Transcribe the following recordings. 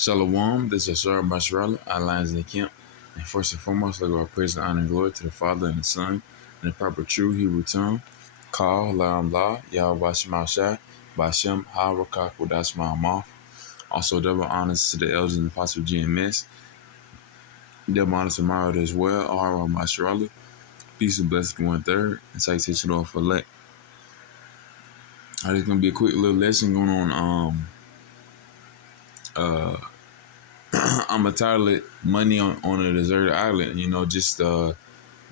Shalom, this is Sarah Basharala, outlines in the camp. And first and foremost, I give our praise and honor and glory to the Father and the Son, in the proper true Hebrew tongue. Kal, Lam La, Yahweh Shema Shai, Bashem, Ha, Rakak, Wadashma Amal. Also, double honors to the elders and the apostle GMS. Double honors to Mara as well, Ahara Basharala. Peace and blessed one third, and citation off for elect. There's going to be a quick little lesson going on. I'm going to title it Money on a Deserted Island, just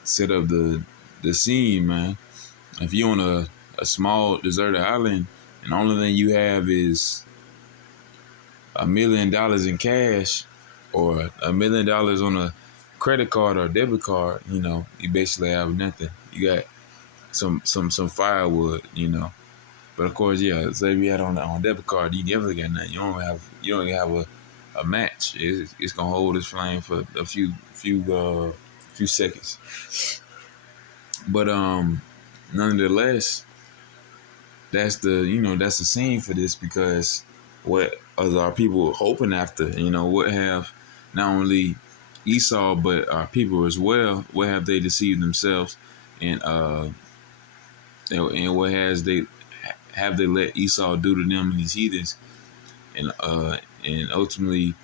set up the scene, man. If you're on a small deserted island and the only thing you have is $1 million in cash or $1 million on a credit card or debit card, you basically have nothing. You got some firewood, But of course, yeah, say we had on debit card, you definitely got nothing. You don't even have a match. It's gonna hold its flame for a few seconds. But nonetheless, that's the scene for this, because what are people hoping after? What have not only Esau but our people as well? What have they deceived themselves, and what have they let Esau do to them and these heathens, and ultimately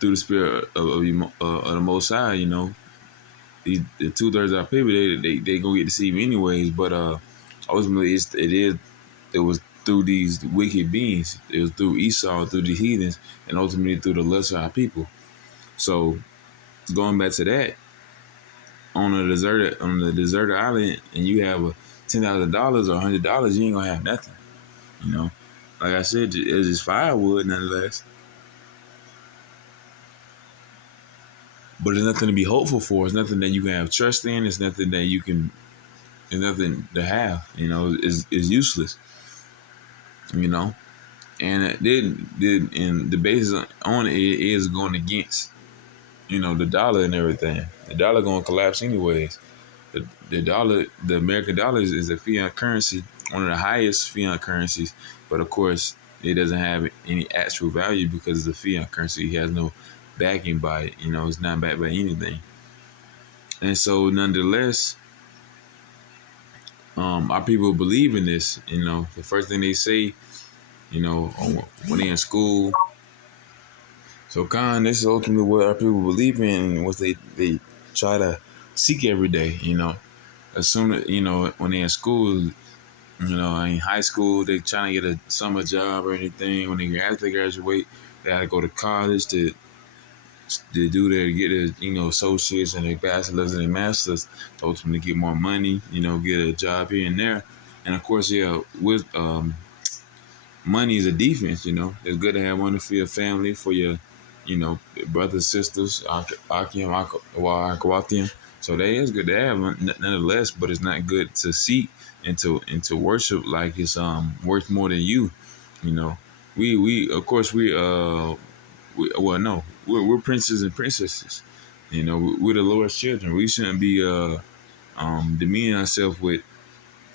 through the spirit of the Most High, the 2/3 of our people they gonna get deceived anyways, but ultimately it was through these wicked beings. It was through Esau, through the heathens, and ultimately through the lesser our people. So going back to that, on the deserted island, and you have a $10,000 or $100, you ain't gonna have nothing. Like I said, it's just firewood nonetheless. But it's nothing to be hopeful for. It's nothing that you can have trust in. It's nothing that you can. It's nothing to have. Is useless. And and the basis on it is going against, the dollar and everything. The dollar gonna collapse anyways. The dollar, the American dollar is a fiat currency, one of the highest fiat currencies, but of course it doesn't have any actual value because it's a fiat currency. It has no backing by it. It's not backed by anything. And so nonetheless, our people believe in this. The first thing they say, when they're in school. So this is ultimately what our people believe in, and what they try to seek every day. As soon as, when they're in school, in high school, they trying to get a summer job or anything. When after they graduate, they gotta go to college to get their associates and their bachelors and their masters to ultimately get more money. Get a job here and there, and of course, yeah, with money is a defense. It's good to have money for your family, for your brothers, sisters, Akim, Akwatian. So that is good to have nonetheless, but it's not good to seek and to worship like it's worth more than you. We of course we're princes and princesses. We're the Lord's children. We shouldn't be demeaning ourselves with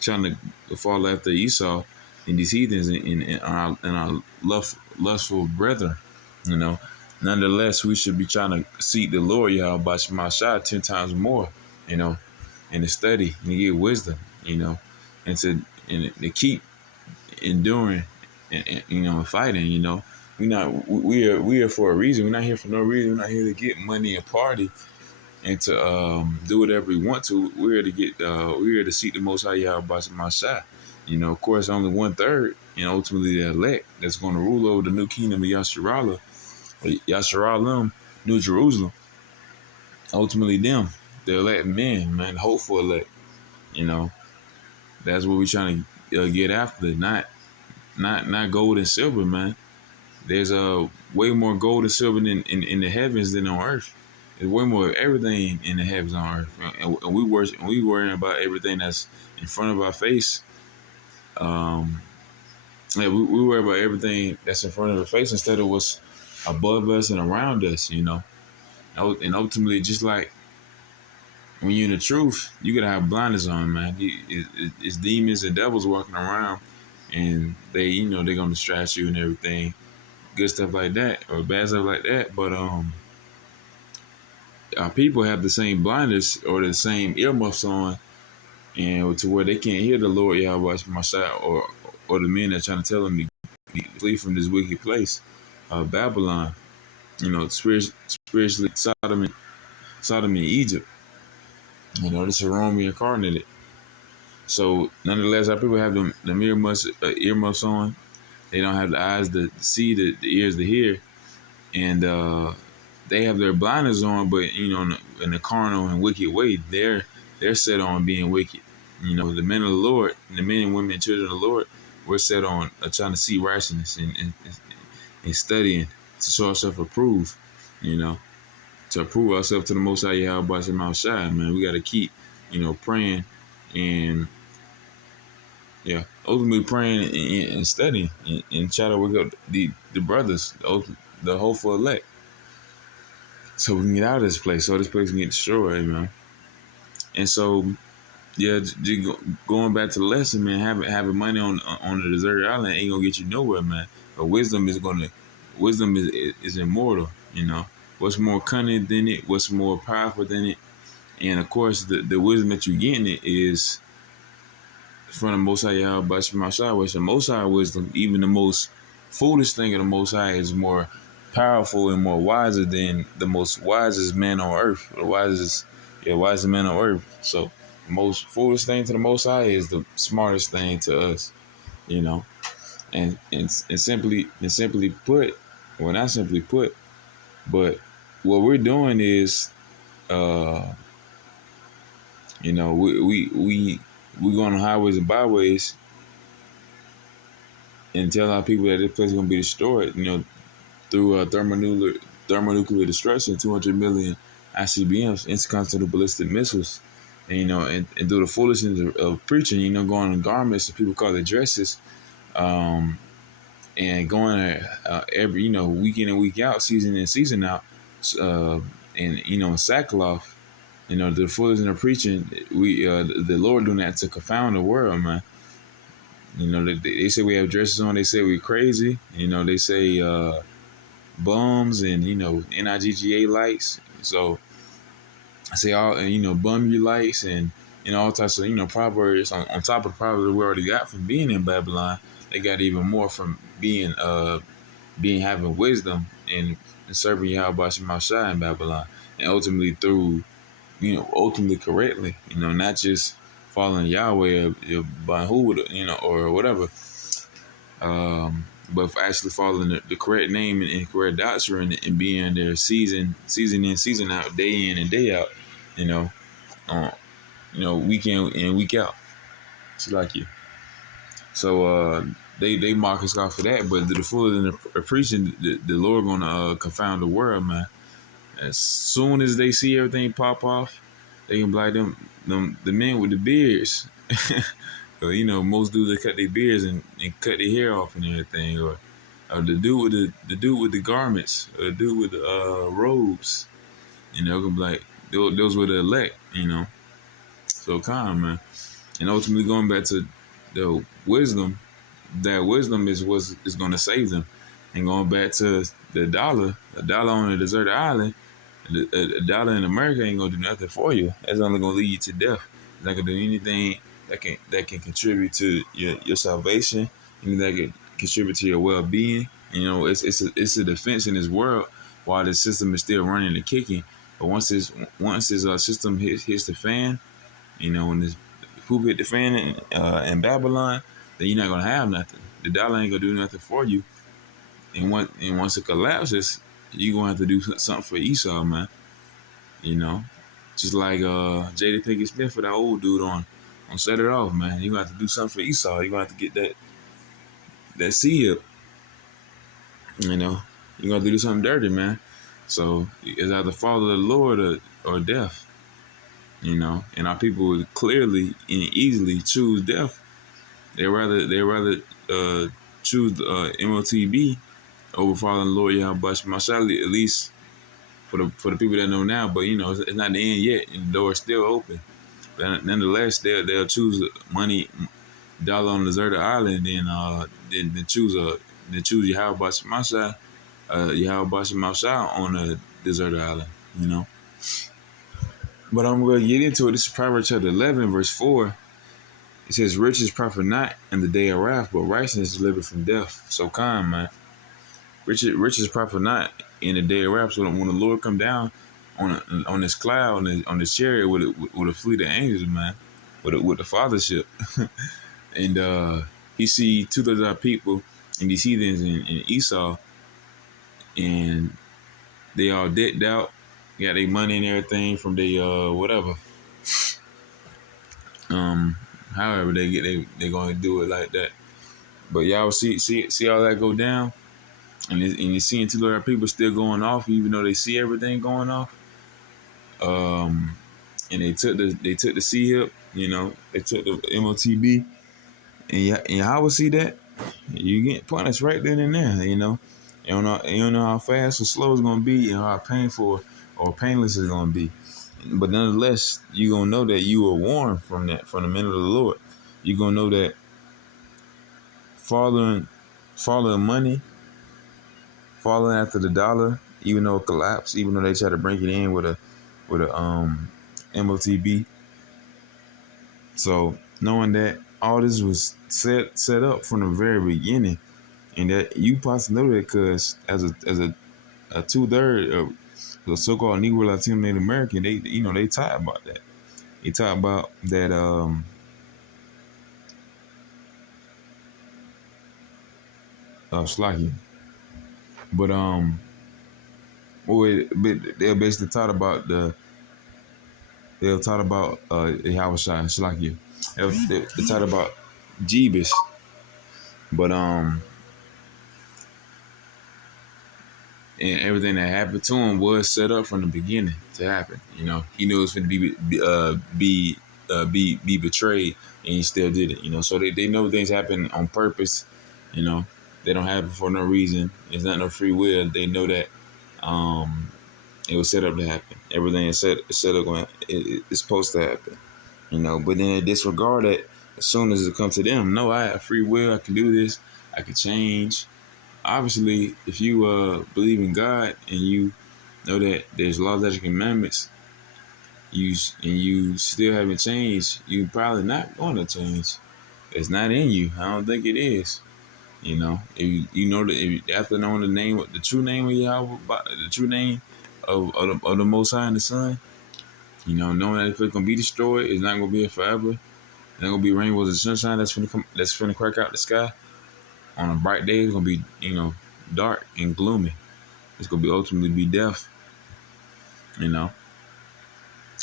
trying to fall after Esau and these heathens and our lustful brethren. Nonetheless, we should be trying to seek the Lord, by Shema Shai 10 times more, and to study and to get wisdom, and to keep enduring and fighting. We are for a reason. We're not here for no reason. We're not here to get money and party and to do whatever we want to. We're here to seek the Most High Yahweh Shema Shai. Of course, only 1/3, ultimately the elect that's going to rule over the new kingdom of Yasharal, New Jerusalem. Ultimately, them, the elect men, man, hopeful elect. That's what we're trying to get after. Not gold and silver, man. There's way more gold and silver in the heavens than on earth. There's way more of everything in the heavens on earth, and we worrying about everything that's in front of our face. Yeah, we worry about everything that's in front of our face instead of what's above us and around us. And ultimately, just like when you're in the truth, you gotta have blinders on, man. It's demons and devils walking around, and they're gonna distract you and everything. good stuff like that or bad stuff like that. But our people have the same blinders or the same earmuffs on, and to where they can't hear the Lord Yahweh Messiah or the men that trying to tell them to flee from this wicked place, Babylon. Spiritually Sodom and Egypt. This is Rome reincarnated. So nonetheless, our people have the earmuffs on. They don't have the eyes to see, the ears to hear, and they have their blinders on. But in the carnal and wicked way, they're set on being wicked. The men of the Lord, the men and women, and children of the Lord, we're set on trying to see righteousness and studying to show ourselves approved. To prove ourselves to the Most High Yahweh Shema Shai, man. We got to keep, praying and, ultimately praying and studying and try to wake up the brothers, the hopeful elect, so we can get out of this place, so this place can get destroyed, man. And so, going back to the lesson, man, having money on the deserted island ain't gonna get you nowhere, man. But wisdom is immortal, What's more cunning than it? What's more powerful than it? And of course, the wisdom that you're getting it is from the Most High Yahweh Shema Shai, which the Most High wisdom, even the most foolish thing of the Most High, is more powerful and more wiser than the most wisest man on earth, the wisest man on earth. So the most foolish thing to the Most High is the smartest thing to us, and simply put, well, not simply put, but what we're doing is, we go on highways and byways and tell our people that this place is gonna be destroyed, through thermonuclear destruction, 200 million ICBMs, intercontinental ballistic missiles, and through the foolishness of preaching, going in garments that people call it dresses, and going every week in and week out, season in season out, and in sackcloth. The foolishness of preaching, the Lord doing that to confound the world, man. They say we have dresses on. They say we're crazy. They say bums and NIGGA lights. So I say all bum you lights and all types of proverbs on top of the proverbs we already got from being in Babylon. They got even more from being having wisdom and serving Yahweh Shema Shai in Babylon, and ultimately ultimately correctly. Not just following Yahweh by who or whatever. But for actually following the correct name and correct doctrine and being there season in, season out, day in and day out, week in and week out. It's like you. So they mock us off for that, but the full of preaching, the Lord gonna confound the world, man. As soon as they see everything pop off, they can be like the men with the beards. But most dudes they cut their beards and cut their hair off and everything, or the dude with the garments, or the dude with the robes. Gonna be like those were the elect. So calm, man. And ultimately going back to the wisdom, that wisdom is gonna save them. And going back to the dollar on a deserted island, a dollar in America ain't gonna do nothing for you. That's only gonna lead you to death. It's not gonna do anything that can contribute to your salvation, and that can contribute to your well-being. It's a defense in this world while the system is still running and kicking. But once this system hits the fan, when this poop hit the fan in Babylon, then you're not gonna have nothing. The dollar ain't gonna do nothing for you. And once it collapses, you're gonna have to do something for Esau, man. Just like Jada Pinkett Smith for that old dude on Set It Off, man. You're gonna have to do something for Esau. You're gonna have to get that seed up. You're gonna have to do something dirty, man. So it's either follow the Lord or death. And our people would clearly and easily choose death. They rather choose MOTB over following the Lord Yahweh Shema Shai, at least for the people that know now. But it's not the end yet, and the door is still open. But nonetheless, they'll choose money, dollar on a deserted island, than choose to choose Yahweh Shemashah, Yahweh Shemashah on a desert island, you know. But I'm going to get into it. This is Proverbs chapter 11, verse 4. It says, riches profit not in the day of wrath, but righteousness is delivered from death. So kind, man. Riches profit not in the day of wrath. So when the Lord come down on this cloud, on this chariot with a fleet of angels, man, with the fathership, and he see 2/3 of our people and these heathens in Esau, and they all decked out, got their money and everything from their whatever. Um, However they gonna do it like that. But y'all see all that go down, and you're seeing 2/3 of our people still going off, even though they see everything going off. And they took the C hip, you know, they took the MOTB, and y'all will see that you get punished right then and there, you know. You don't know how fast or slow it's gonna be, and how painful or painless it's gonna be. But nonetheless, you gonna know that you were warned from that, from the men of the Lord. You gonna know that following money, following after the dollar, even though it collapsed, even though they try to bring it in with a MOTB. So knowing that all this was set up from the very beginning, and that you possibly know that because as a 2/3 of the so-called Negro, Latino, Native American, they talk about that. They talk about that Slacky. But they'll basically taught about Yahushua Slacky. They taught about Jeebus. But and everything that happened to him was set up from the beginning to happen. You know, he knew it was going to be betrayed, and he still did it. You know, so they know things happen on purpose. You know, they don't happen for no reason. It's not no free will. They know that it was set up to happen. Everything is set up when it's supposed to happen. You know, but then they disregard it as soon as it comes to them. No, I have free will. I can do this. I can change. Obviously, if you believe in God and you know that there's laws, statutes, commandments, you still haven't changed, you probably not going to change. It's not in you. I don't think it is. You know, if you know that after knowing the true name of Yahweh, the true name of the Most High and the Son, you know, knowing that if it's gonna be destroyed, it's not gonna be forever. It's not gonna be rainbows and sunshine that's gonna crack out the sky. On a bright day, it's gonna be, you know, dark and gloomy. It's gonna be ultimately be death. You know.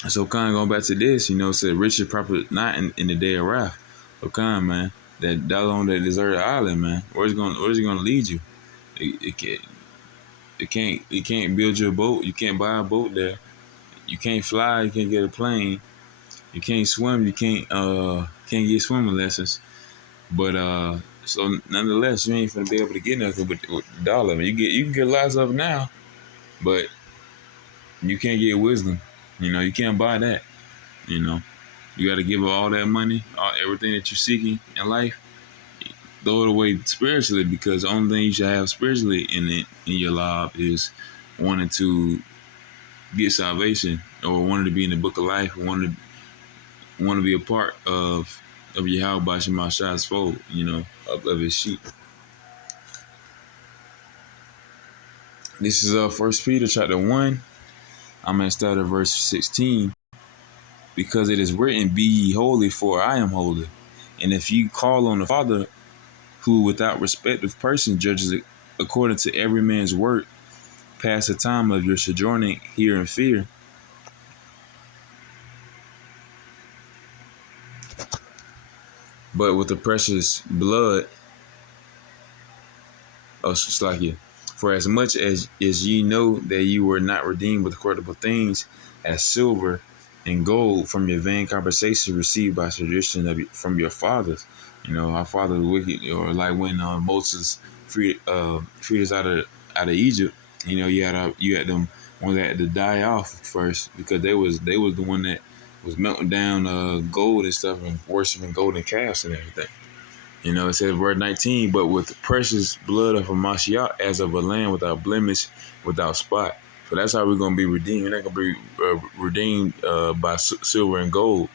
So kind of going back to this, you know, it said Richard probably not in the day of wrath. So kind of, man, that dollar on that deserted island, man, where's it gonna lead you? It can't build you a boat. You can't buy a boat there. You can't fly. You can't get a plane. You can't swim. You can't get swimming lessons. But so nonetheless, you ain't gonna be able to get nothing with the dollar. I mean, you can get lots of it now, but you can't get wisdom. You know, you can't buy that. You know, you got to give up all that money, everything that you're seeking in life, throw it away spiritually, because the only thing you should have spiritually in your life is wanting to get salvation, or wanting to be in the book of life, or wanting to be a part of Yahweh Shemashah's fold, you know, of his sheep. This is 1 Peter chapter 1. I'm going to start at verse 16. Because it is written, be ye holy, for I am holy. And if you call on the Father, who without respect of person judges it according to every man's work, pass the time of your sojourning here in fear. But with the precious blood of Slakia. For as much as ye know that you were not redeemed with corruptible things, as silver and gold from your vain conversation received by tradition from your fathers. You know, our fathers were wicked, or like when Moses freed us out of Egypt. You know, you had them ones that had to die off first, because they was the one that was melting down gold and stuff and worshiping golden calves and everything. You know, it says verse 19, but with the precious blood of a Mashiach as of a lamb without blemish, without spot. So that's how we're going to be redeemed. We're not going to be redeemed by silver and gold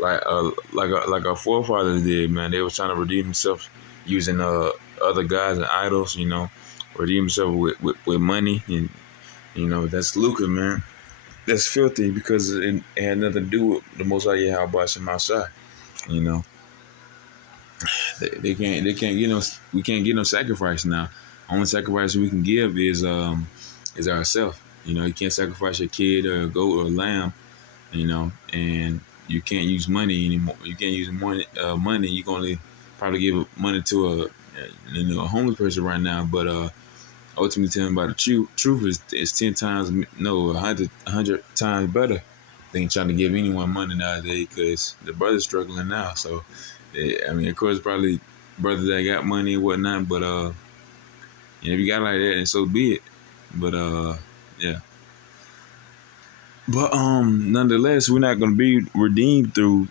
like our forefathers did, man. They was trying to redeem themselves using other gods and idols, you know, redeem themselves with money. And, you know, that's lucre, man. That's filthy because it had nothing to do with the Most High Yahweh Shema Shai. You know, they can't get no, we can't get no sacrifice now. Only sacrifice we can give is ourselves. You know, you can't sacrifice your kid or a goat or a lamb. You know, and you can't use money anymore. You can't use money. You can only probably give money to a homeless person right now. But ultimately, telling about the truth is 10 times, no, 100 times better than trying to give anyone money nowadays because the brother's struggling now. So, I mean, of course, probably brothers that got money and whatnot. But if you got like that, and so be it. But yeah. But nonetheless, we're not going to be redeemed through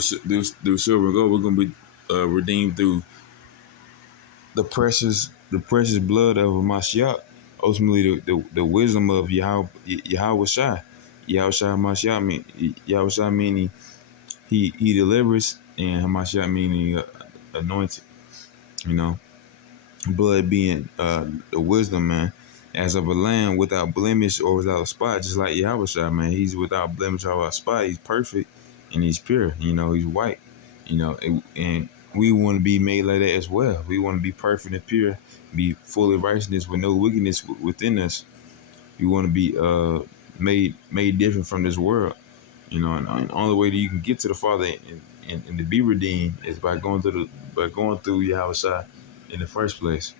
silver and gold. We're going to be redeemed through the precious blood of a Mashiach. Ultimately, the wisdom of Yahweh Shai. Yahweh Shai Mashiach Yahweh Shai meaning he delivers, and Hamashiach meaning anointed. You know, blood being the wisdom, man. As of a lamb without blemish or without a spot, just like Yahweh Shai, man. He's without blemish or without spot. He's perfect and he's pure. You know, he's white. You know, and we want to be made like that as well. We want to be perfect and pure, be full of righteousness with no wickedness within us. We want to be made different from this world. You know, and the only way that you can get to the Father and to be redeemed is by going through Yahweh Shai in the first place.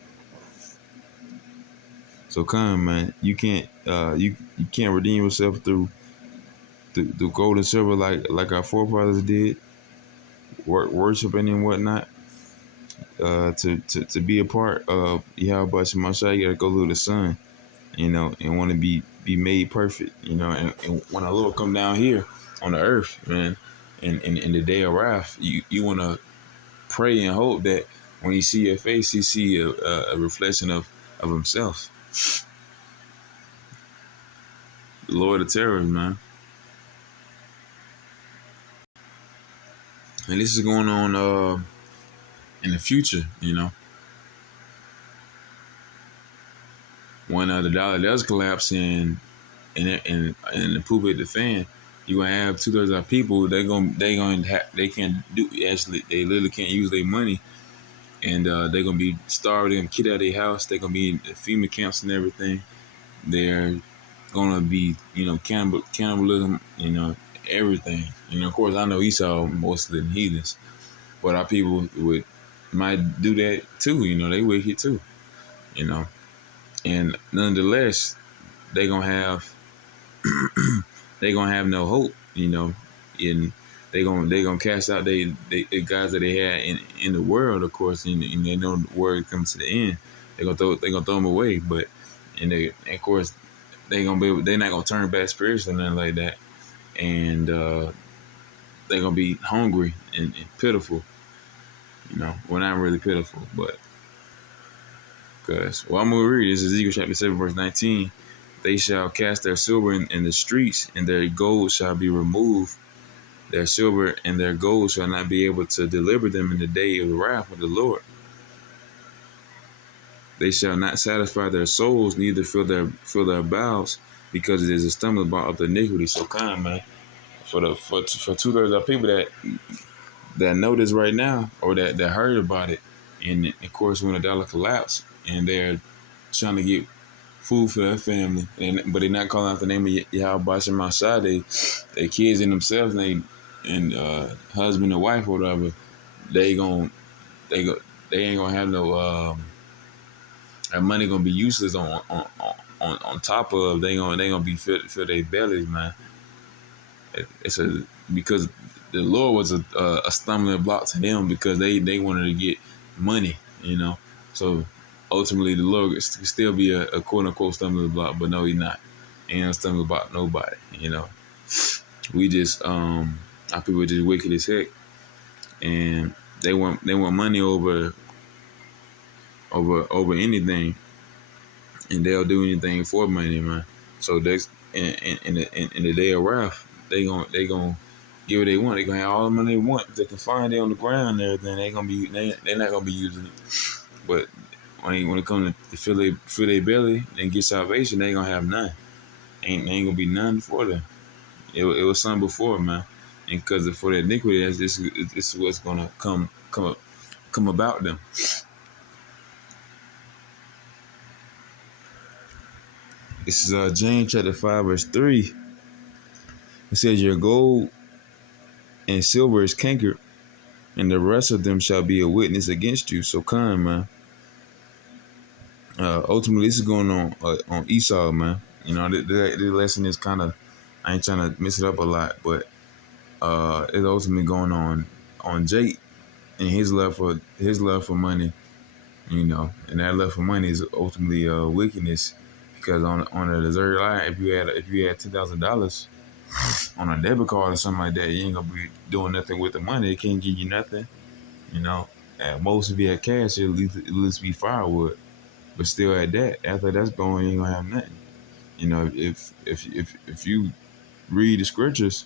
So come, man, you can't redeem yourself through the gold and silver like our forefathers did, worshiping and whatnot. To be a part of Yahweh Shema Shai, you gotta go through the Son, you know, and want to be made perfect, you know. And when our Lord come down here on the earth, man, in the day of wrath, you want to pray and hope that when you see your face, you see a reflection of Himself, the Lord of terrors, man. And this is going on in the future, you know. When the dollar does collapse and the poop hit the fan, you gonna have 2/3 of people. They can't do actually. They literally can't use their money, and they're gonna be starved. They're gonna get out of their house. They're gonna be in the FEMA camps and everything. They're gonna be, you know, cannibalism, you know, everything. You know, of course, I know Esau mostly than heathens, but our people might do that too. You know, they wicked too. You know, and nonetheless, they gonna have no hope. You know, and they gonna cast out the guys that they had in the world, of course, and they know the world comes to the end. They gonna throw them away, but of course they're not gonna turn back spiritually or nothing like that, and they're gonna be hungry and pitiful. You know, well, not really pitiful, but I'm gonna read this is Ezekiel chapter 7 verse 19. They shall cast their silver in the streets, and their gold shall be removed. Their silver and their gold shall not be able to deliver them in the day of the wrath of the Lord. They shall not satisfy their souls, neither fill their bowels, because it is a stumbling block of the iniquity. So kind, man. For 2/3 of people that know this right now, or that heard about it, and of course when the dollar collapsed, and they're trying to get food for their family, but they're not calling out the name of Yahweh Shema Shai. They kids and themselves, and husband and wife or whatever, they ain't gonna have no that money gonna be useless on top of they gonna be fill their bellies, man. It's because the Lord was a stumbling block to them because they wanted to get money, you know. So ultimately, the Lord could still be a quote unquote stumbling block, but no, He's not. He ain't a stumbling block nobody, you know. We just our people are just wicked as heck, and they want money over anything, and they'll do anything for money, man. So that's in the day of wrath, they gonna get what they want. They gonna have all the money they want. If they can find it on the ground and everything, they're not gonna be using it. But when it comes to fill their belly and get salvation, they ain't gonna have none. Ain't gonna be none for them. It was something before, man. And because for the iniquity, this is what's gonna come about them. This is James chapter 5 verse 3. It says, "Your gold and silver is cankered, and the rest of them shall be a witness against you." So kind, man. Ultimately, this is going on Esau, man. You know, the lesson is kind of, I ain't trying to mess it up a lot, but it's ultimately going on Jake and his love for money. You know, and that love for money is ultimately wickedness, because on a desert line, if you had $10,000 on a debit card or something like that, you ain't gonna be doing nothing with the money. It can't give you nothing. You know, at most if you had cash, at least be firewood. But still, at that, after that's gone, you ain't gonna have nothing. You know, if you read the scriptures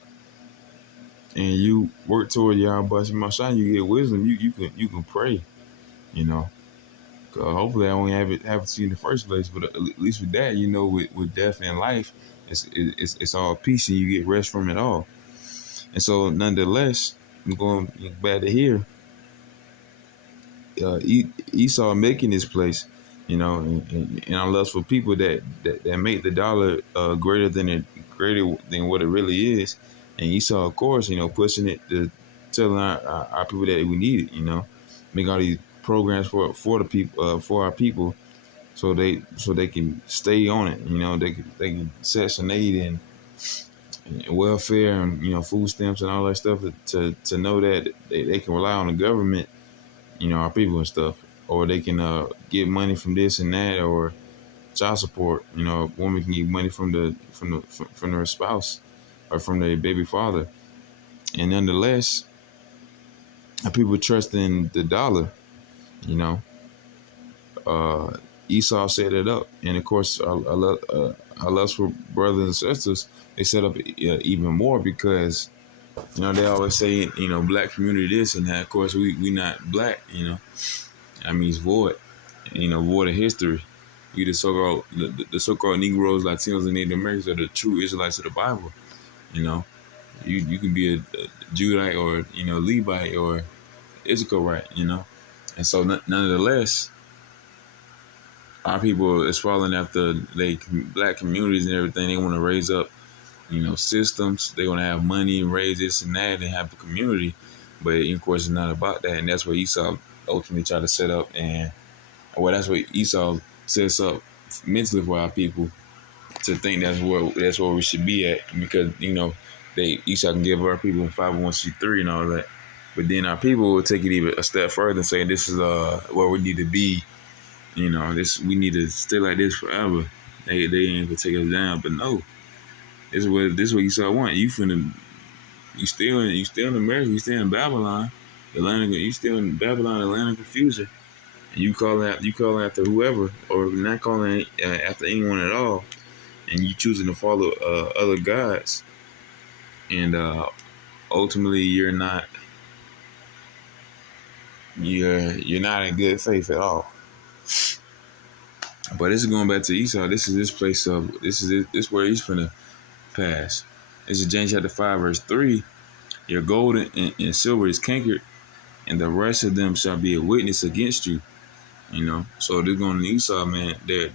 and you work toward Yahweh Shai, you get wisdom. You can pray. You know, hopefully I won't have it to you in the first place. But at least with that, you know, with death and life, it's all peace, and you get rest from it all. And so, nonetheless, I'm going back to here. Esau making this place, you know, and I love for people that make the dollar greater than what it really is. And Esau, of course, you know, pushing it to telling our people that we need it, you know, make all these programs for the people for our people, so they can stay on it, you know, they can Section 8 and welfare and, you know, food stamps and all that stuff to know that they can rely on the government, you know, our people and stuff, or they can get money from this and that, or child support. You know, a woman can get money from their spouse or from their baby father, and nonetheless, people trust in the dollar. You know, Esau set it up, and of course, our lustful brothers and sisters, they set up even more, because you know they always say, you know, black community this and that. Of course, we not black. You know, I mean, it's void. You know, void of history. You the so-called Negroes, Latinos, and Native Americans are the true Israelites of the Bible. You know, you can be a Judite, or, you know, Levite, or Issacharite. You know, and so nonetheless, our people is falling after they black communities and everything. They want to raise up, you know, systems. They want to have money and raise this and that and have a community, but of course, it's not about that. And that's what Esau ultimately tried to set up, and well, that's what Esau sets up mentally for our people, to think that's where we should be at, because, you know, Esau can give our people 501c3 and all that, but then our people will take it even a step further and say this is where we need to be. You know, we need to stay like this forever. They ain't gonna take us down, but no, this is what Esau want. You still in America, you still in Babylon, you still in Babylon, the land of confusion. And you calling after whoever, or not calling after anyone at all, and you choosing to follow other gods, and ultimately you're not in good faith at all. But this is going back to Esau. This is this place of this where he's finna pass. This is James chapter 5 verse 3. Your gold and silver is cankered, and the rest of them shall be a witness against you. You know, so they're going to Esau, man. That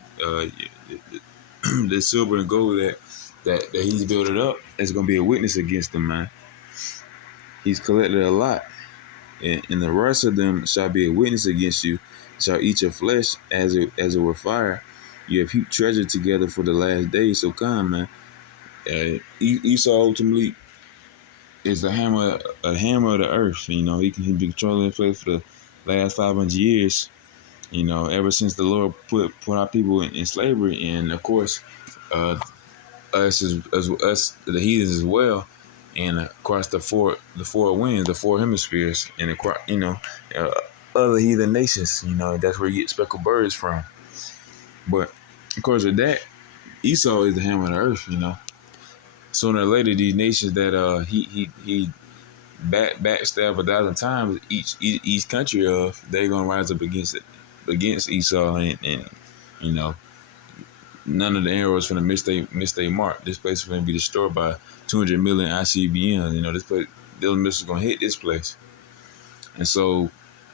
the silver and gold that he's built it up is going to be a witness against them, man. He's collected a lot, and the rest of them shall be a witness against you. Shall eat your flesh as it were fire. You have heaped treasure together for the last days. So come, man. Esau ultimately is a hammer of the earth. You know, he can be controlling the place for the last 500 years. You know, ever since the Lord put our people in slavery, and of course, us the heathens as well. and across the four winds, the four hemispheres, and across uh, other heathen nations. That's where you get speckled birds from. But of course, with that, Esau is the hammer of the earth. Sooner or later, these nations that he backstab 1,000 times each country of, they're gonna rise up against Esau, and you know none of the arrows gonna miss they mark. This place is gonna be destroyed by 200 million ICBMs. This place, those missiles gonna hit this place, and so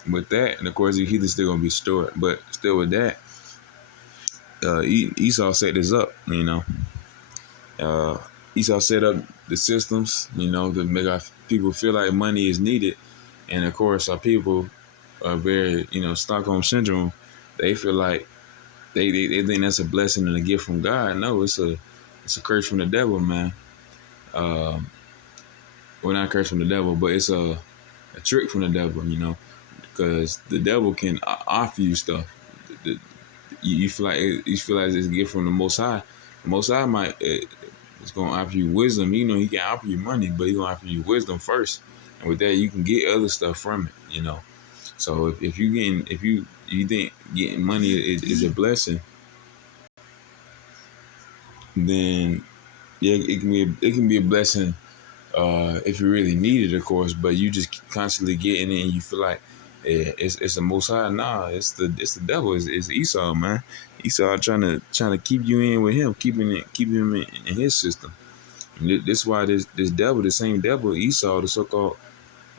with that, and of course the heathen's still gonna be destroyed. But still with that, Esau set this up. Uh, Esau set up the systems, to make our people feel like money is needed. And of course, our people are very, Stockholm syndrome. They feel like they think that's a blessing and a gift from God. No, it's a curse from the devil, man. Um, well, not a curse from the devil, but it's a trick from the devil, because the devil can offer you stuff. The, you feel like it's a gift from the Most High. The Most High might it's gonna offer you wisdom. He can offer you money, but he's gonna offer you wisdom first. And with that, you can get other stuff from it. So if you think getting money is a blessing, then yeah, it can be a blessing if you really need it, of course. But you just constantly getting it, and you feel like it's the Most High. Nah, it's the devil. It's Esau, man. Esau trying to keep you in with him, keeping him in his system. And this is why this devil, the same devil, Esau, the so-called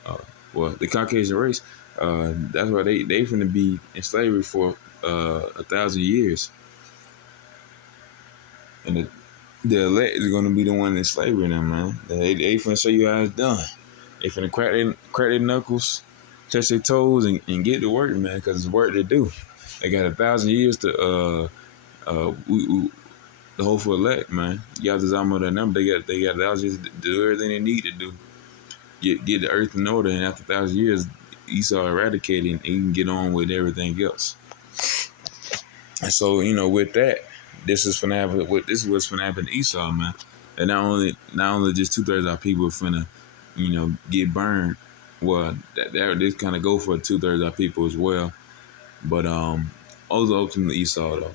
uh, the Caucasian race, that's why they finna be in slavery for 1,000 years, and the elect is gonna be the one in slavery now, man. They finna show you how it's done. They finna crack their knuckles, touch their toes, and get to work, man, because it's work to do. They got 1,000 years to the hopeful elect, man. You got the Zama that number. They got 1,000 years to do everything they need to do. Get the earth in order, and after 1,000 years, Esau eradicated, and he can get on with everything else. And so, with that, this is gonna happen. This is what's gonna happen to Esau, man. And not only just 2/3 of our people are finna, get burned. Well, this kind of go for 2/3 of our people as well. But also ultimately Esau though,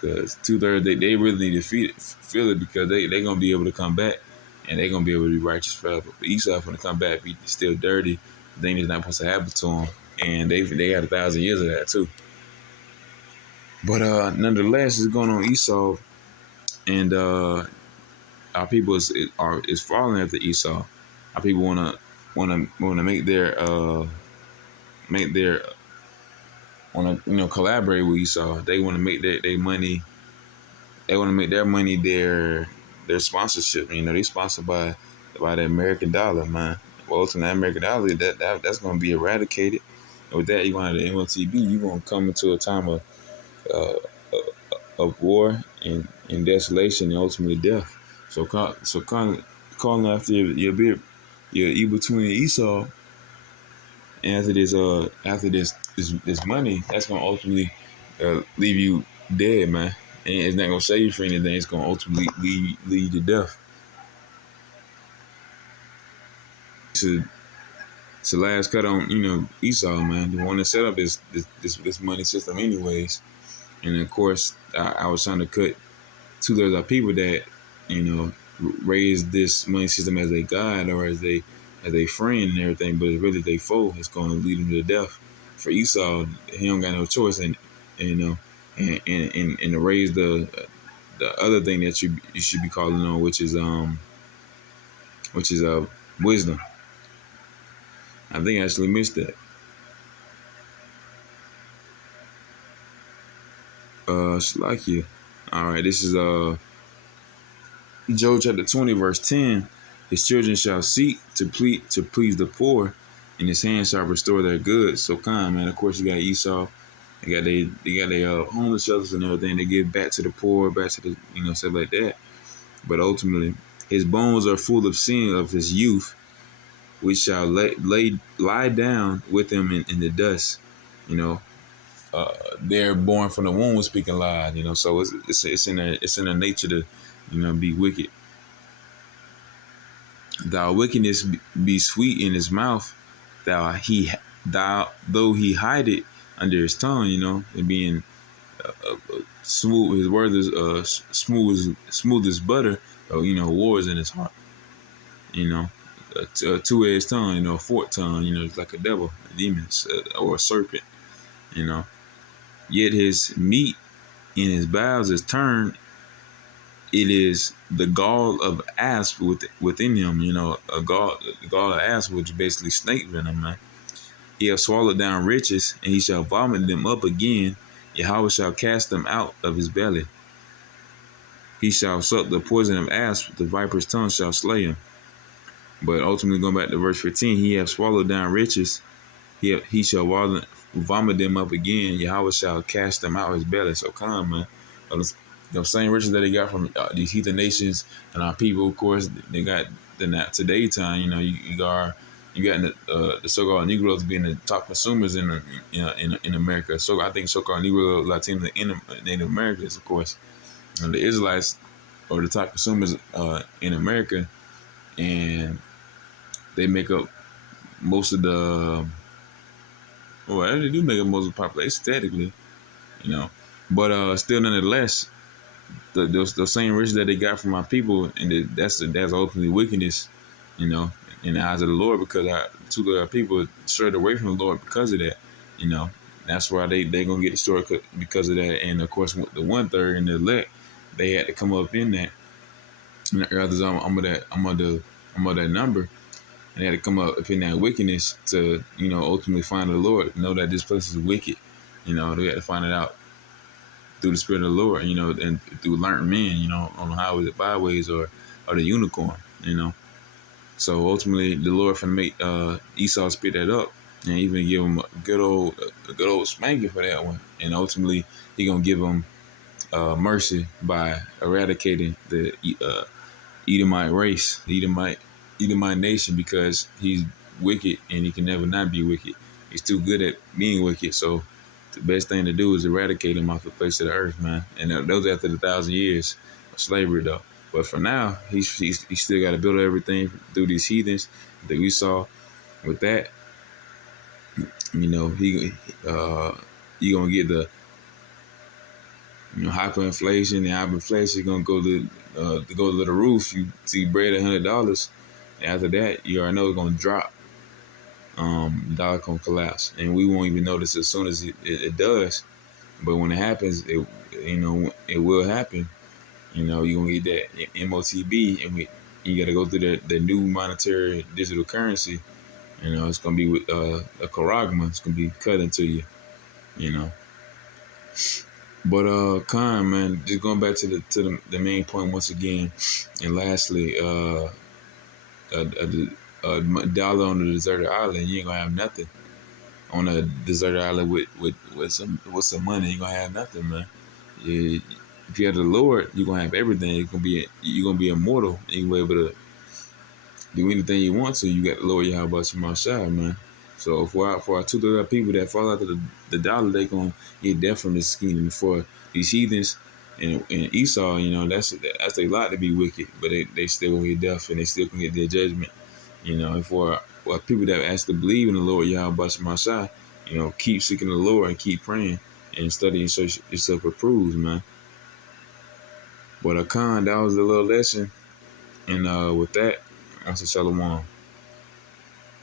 because 2/3 they really need to feel it, because they gonna be able to come back, and they gonna be able to be righteous forever. But Esau gonna come back, be still dirty. Thing is not supposed to happen to them, and they got 1,000 years of that too. But nonetheless, it's going on Esau, and our people is falling after Esau. Our people wanna make their wanna collaborate with Esau. They wanna make their money. They wanna make their money their sponsorship. They sponsored by the American dollar, man. Well, ultimately, the American dollar that's gonna be eradicated. And with that, you're gonna have the MLTB. You're gonna come into a time uh, of war and desolation and ultimately death. So calling after your evil twin Esau, and after this money, that's gonna ultimately leave you dead, man. And it's not gonna save you for anything. It's gonna ultimately lead you to death. It's the last cut on Esau, man, the one that set up this money system, anyways. And of course, I was trying to cut 2/3 of people that raise this money system as a god or as a friend and everything, but it's really they foe. It's going to lead them to death. For Esau, he don't got no choice, and to raise the other thing that you should be calling on, which is wisdom. I think I actually missed that. Slakia. All right, this is Job chapter 20, verse 10. His children shall seek to please the poor, and his hands shall restore their goods. So kind, man. Of course, you got Esau. They got their homeless shelters and everything. They give back to the poor, back to the stuff like that. But ultimately, his bones are full of sin of his youth, which shall lie down with him in the dust. They're born from the womb speaking lies. So it's in their nature to be wicked. Thou wickedness be sweet in his mouth, thou though he hide it under his tongue, and being smooth. His word is smooth as butter. Wars in his heart. You know, a two-edged tongue. A forked tongue. It's like a devil, a demon, or a serpent. You know, yet his meat in his bowels is turned. It is the gall of asp within him. The gall of asp, which is basically snake venom, man. He hath swallowed down riches, and he shall vomit them up again. Yahweh shall cast them out of his belly. He shall suck the poison of asp, the viper's tongue shall slay him. But ultimately, going back to verse 15, he hath swallowed down riches, he shall vomit them up again. Yahweh shall cast them out of his belly. So come, man. The same riches that he got from these heathen nations and our people, of course, they got today time. You got the so-called Negroes being the top consumers in America. So I think so-called Negro, Latino, and Native Americans, of course, and the Israelites are the top consumers in America, and they make up most of the. Well, they do make up most of the population technically, but still, nonetheless, the same riches that they got from my people, and that's ultimately wickedness, in the eyes of the Lord, because our people strayed away from the Lord because of that, That's why they gonna get destroyed because of that, and of course the 1/3 and the elect, they had to come up in that. And the others, I'm of that number, and they had to come up in that wickedness to ultimately find the Lord, know that this place is wicked. They had to find it out through the Spirit of the Lord, and through learned men, on the highways, and byways, or the unicorn. So ultimately, the Lord finna make Esau spit that up, and even give him a good old spanking for that one. And ultimately, he gonna give him mercy by eradicating the Edomite race, the Edomite nation, because he's wicked and he can never not be wicked. He's too good at being wicked. So the best thing to do is eradicate him off the face of the earth, man. And those after the 1,000 years of slavery, though. But for now, he's still got to build everything through these heathens that we saw. With that, he gonna get the hyperinflation, and hyperinflation gonna go to the roof. You see bread $100, and after that, you already know it's gonna drop. The dollar gonna collapse, and we won't even notice as soon as it does. But when it happens, it will happen. You're gonna get that MOTB, and you got to go through the new monetary digital currency. It's gonna be with a charagma. It's gonna be cut into you. But Khan, man, just going back to the main point once again, and lastly, a dollar on a deserted island, you ain't gonna have nothing. On a deserted island with some money, you gonna have nothing, man. If you have the Lord, you're gonna have everything. You're gonna be immortal. You're gonna be able to do anything you want to. You got the Lord Yahweh Shemashah, man. So for our 2,000 people that fall out of the dollar, they gonna get death from this scheme. And for these heathens and Esau, that's a lot to be wicked, but they still gonna get death, and they still gonna get their judgment. And for people that actually believe in the Lord Yahweh Shemashah, keep seeking the Lord and keep praying and studying yourself approved, man. But Khan, that was the little lesson. And with that, I say shalom.